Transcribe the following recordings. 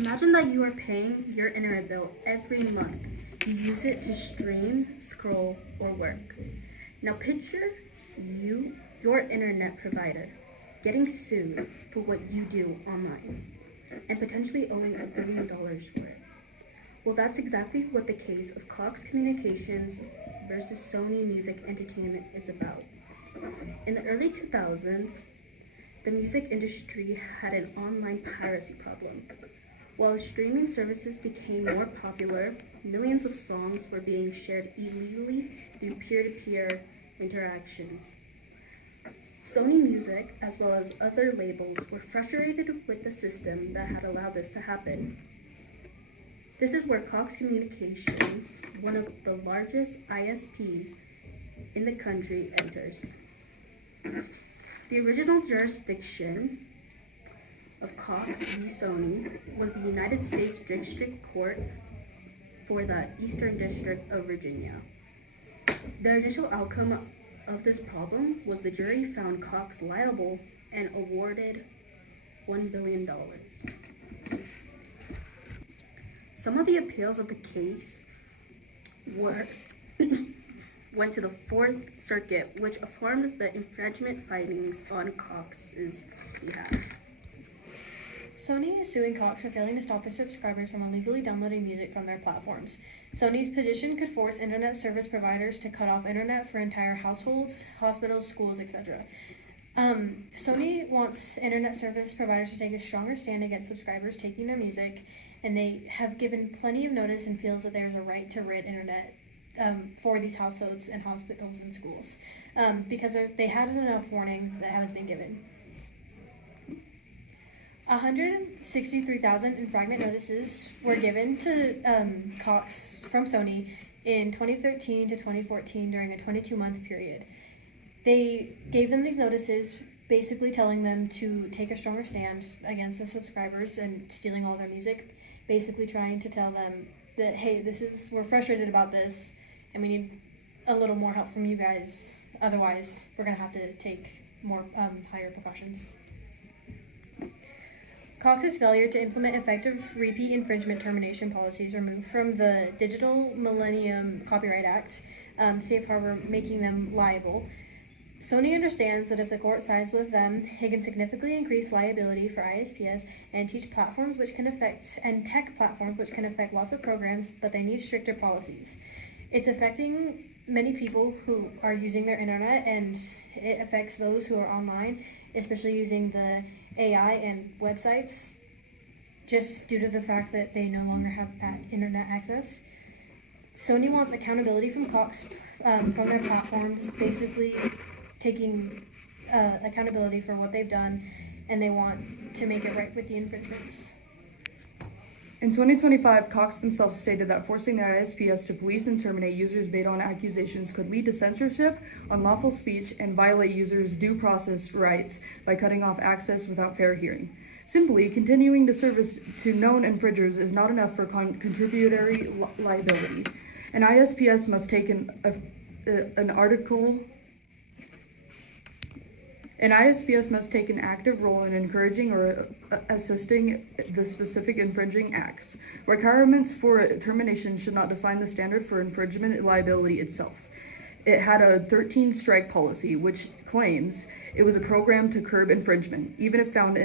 Imagine that you are paying your internet bill every month. You use it to stream, scroll, or work. Now picture your internet provider, getting sued for what you do online and potentially owing $1 billion for it. Well, that's exactly what the case of Cox Communications versus Sony Music Entertainment is about. In the early 2000s, the music industry had an online piracy problem. While streaming services became more popular, millions of songs were being shared illegally through peer-to-peer interactions. Sony Music, as well as other labels, were frustrated with the system that had allowed this to happen. This is where Cox Communications, one of the largest ISPs in the country, enters. The original jurisdiction of Cox v. Sony was the United States District Court for the Eastern District of Virginia. The initial outcome of this problem was the jury found Cox liable and awarded $1 billion. Some of the appeals of the case went to the Fourth Circuit, which affirmed the infringement findings on Cox's behalf. Sony is suing Cox for failing to stop their subscribers from illegally downloading music from their platforms. Sony's position could force internet service providers to cut off internet for entire households, hospitals, schools, etc. Sony wants internet service providers to take a stronger stand against subscribers taking their music, and they have given plenty of notice and feels that there's a right to rid internet for these households and hospitals and schools because they had enough warning that has been given. 163,000 infringement notices were given to Cox from Sony in 2013 to 2014 during a 22-month period. They gave them these notices basically telling them to take a stronger stand against the subscribers and stealing all their music, basically trying to tell them that, hey, we're frustrated about this and we need a little more help from you guys, otherwise we're going to have to take more higher precautions. Cox's failure to implement effective repeat infringement termination policies removed from the Digital Millennium Copyright Act safe harbor, making them liable. Sony understands that if the court sides with them, it can significantly increase liability for ISPs and tech platforms which can affect lots of programs, but they need stricter policies. It's affecting many people who are using their internet, and it affects those who are online, especially using the AI and websites, just due to the fact that they no longer have that internet access. Sony wants accountability from Cox from their platforms, basically taking accountability for what they've done, and they want to make it right with the infringements. In 2025, Cox themselves stated that forcing the ISPs to police and terminate users based on accusations could lead to censorship, unlawful speech, and violate users' due process rights by cutting off access without fair hearing. Simply, continuing to service to known infringers is not enough for contributory liability. An ISPs must take an ISPs must take an active role in encouraging or assisting the specific infringing acts. Requirements for termination should not define the standard for infringement liability itself. It had a 13-strike policy, which claims it was a program to curb infringement, even if found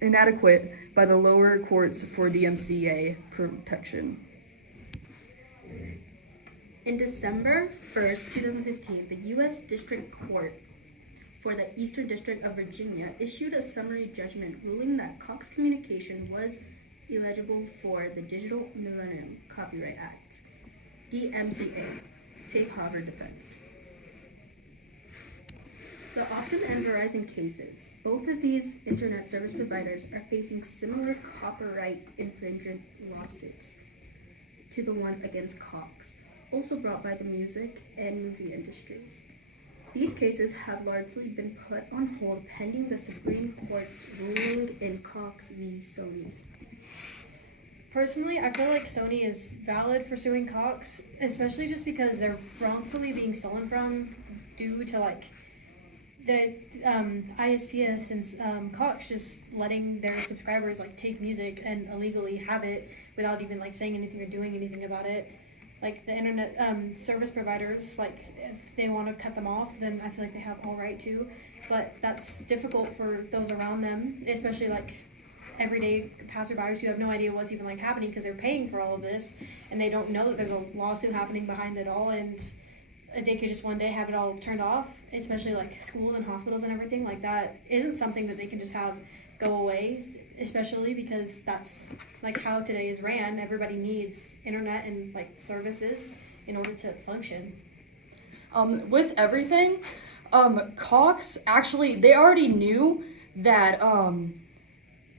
inadequate by the lower courts for DMCA protection. In December 1st, 2015, the U.S. District Court for the Eastern District of Virginia issued a summary judgment ruling that Cox Communication was eligible for the Digital Millennium Copyright Act, DMCA, safe harbor defense. The Optum and Verizon cases, both of these internet service providers are facing similar copyright infringement lawsuits to the ones against Cox, also brought by the music and movie industries. These cases have largely been put on hold pending the Supreme Court's ruling in Cox v. Sony. Personally, I feel like Sony is valid for suing Cox, especially just because they're wrongfully being stolen from due to the ISPS and Cox just letting their subscribers like take music and illegally have it without even like saying anything or doing anything about it. Like the internet service providers, like if they want to cut them off, then I feel like they have all right to. But that's difficult for those around them, especially like everyday passerbyers who have no idea what's even like happening because they're paying for all of this and they don't know that there's a lawsuit happening behind it all, and they could just one day have it all turned off, especially like schools and hospitals and everything like that isn't something that they can just have go away, especially because that's like how today is ran. Everybody needs internet and like services in order to function. With everything, Cox actually, they already knew that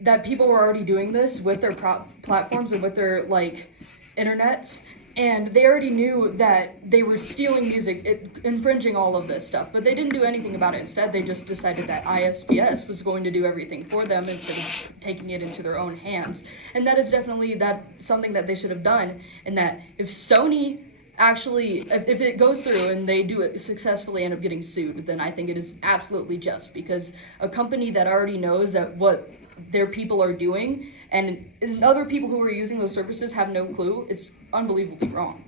that people were already doing this with their platforms and with their like internet, and they already knew that they were stealing music, infringing all of this stuff, but they didn't do anything about it. Instead, they just decided that ISPS was going to do everything for them instead of taking it into their own hands. And that is definitely something that they should have done, and that if Sony actually, if it goes through and they do it successfully, end up getting sued, then I think it is absolutely just, because a company that already knows that what their people are doing and other people who are using those services have no clue, it's unbelievably wrong.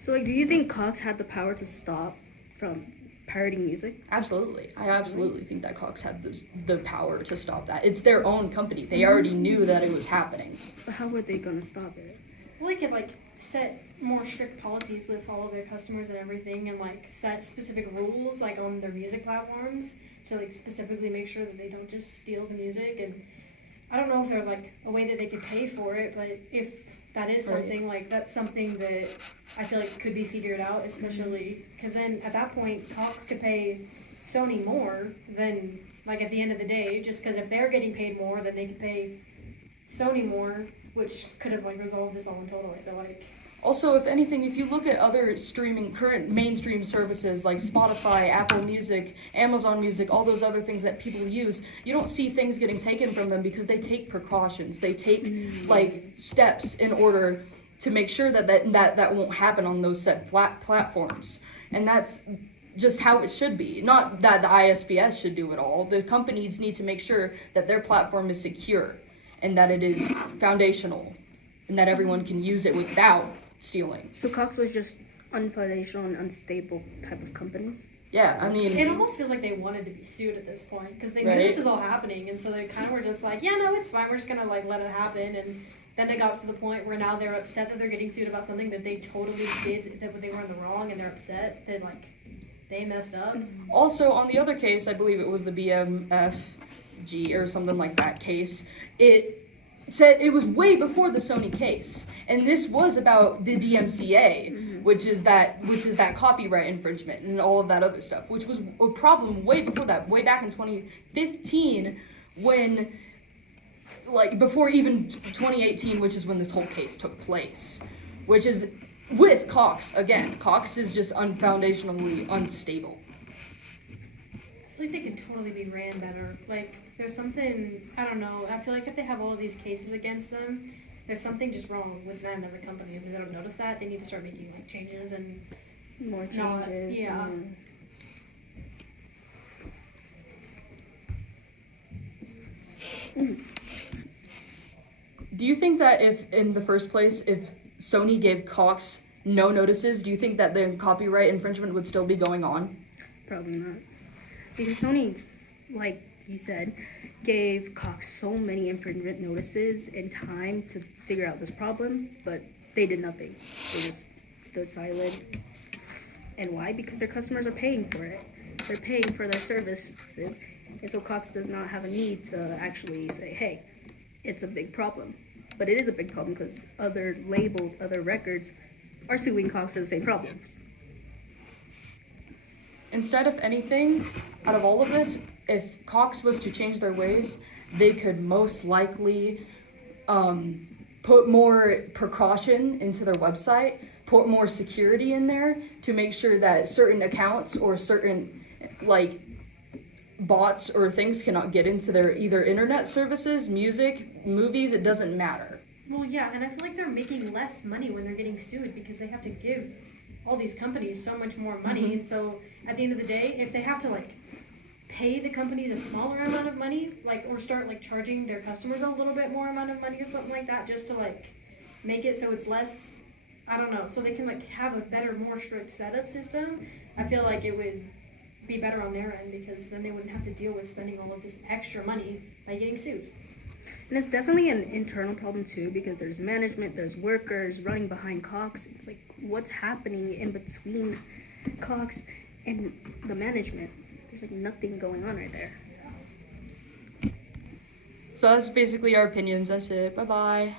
So, like, do you think Cox had the power to stop from pirating music? Absolutely. I absolutely think that Cox had the power to stop that. It's their own company. They already knew that it was happening. But how were they going to stop it? Well, they could like set more strict policies with all of their customers and everything, and like set specific rules like on their music platforms to like specifically make sure that they don't just steal the music. And I don't know if there's like a way that they could pay for it, but if that is something, like that's something that I feel like could be figured out, especially because then at that point Cox could pay Sony more than, like, at the end of the day, just because if they're getting paid more, then they could pay Sony more, which could have like resolved this all in total, I feel like. Also, if anything, if you look at other current mainstream services like Spotify, Apple Music, Amazon Music, all those other things that people use, you don't see things getting taken from them because they take precautions. They take like steps in order to make sure that won't happen on those set platforms. And that's just how it should be. Not that the ISPS should do it all. The companies need to make sure that their platform is secure and that it is foundational and that everyone can use it without stealing. So Cox was just unfoundational and unstable type of company? Yeah, I mean, it almost feels like they wanted to be sued at this point because they knew this is all happening, and so they kind of were just like, yeah, no, it's fine, we're just gonna like let it happen. And then they got to the point where now they're upset that they're getting sued about something that they totally did, that they were in the wrong, and they're upset that like they messed up. Also, on the other case, I believe it was the BMFG or something like that case, it said it was way before the Sony case, and this was about the DMCA, which is that copyright infringement and all of that other stuff, which was a problem way before that, way back in 2015, when, like, before even 2018, which is when this whole case took place, which is with Cox. Again, Cox is just unfoundationally unstable. I feel like they could totally be ran better. Like, there's something, I don't know, I feel like if they have all of these cases against them, there's something just wrong with them as a company. If they don't notice that, they need to start making like changes and more changes. Yeah. Do you think that if, in the first place, if Sony gave Cox no notices, do you think that the copyright infringement would still be going on? Probably not. Because Sony, like you said, gave Cox so many infringement notices and time to figure out this problem, but they did nothing. They just stood silent. And why? Because their customers are paying for it. They're paying for their services, and so Cox does not have a need to actually say, hey, it's a big problem. But it is a big problem because other labels, other records are suing Cox for the same problems. Instead of anything, out of all of this, if Cox was to change their ways, they could most likely put more precaution into their website, put more security in there to make sure that certain accounts or certain like bots or things cannot get into their either internet services, music, movies, it doesn't matter. Well, yeah, and I feel like they're making less money when they're getting sued because they have to give all these companies so much more money. And so at the end of the day, if they have to like pay the companies a smaller amount of money, like, or start like charging their customers a little bit more amount of money or something like that, just to like make it so it's less, I don't know, so they can like have a better, more strict setup system, I feel like it would be better on their end, because then they wouldn't have to deal with spending all of this extra money by getting sued. And it's definitely an internal problem too, because there's management, there's workers running behind Cox. It's like, what's happening in between Cox and the management? There's like nothing going on right there. So that's basically our opinions. That's it. Bye bye.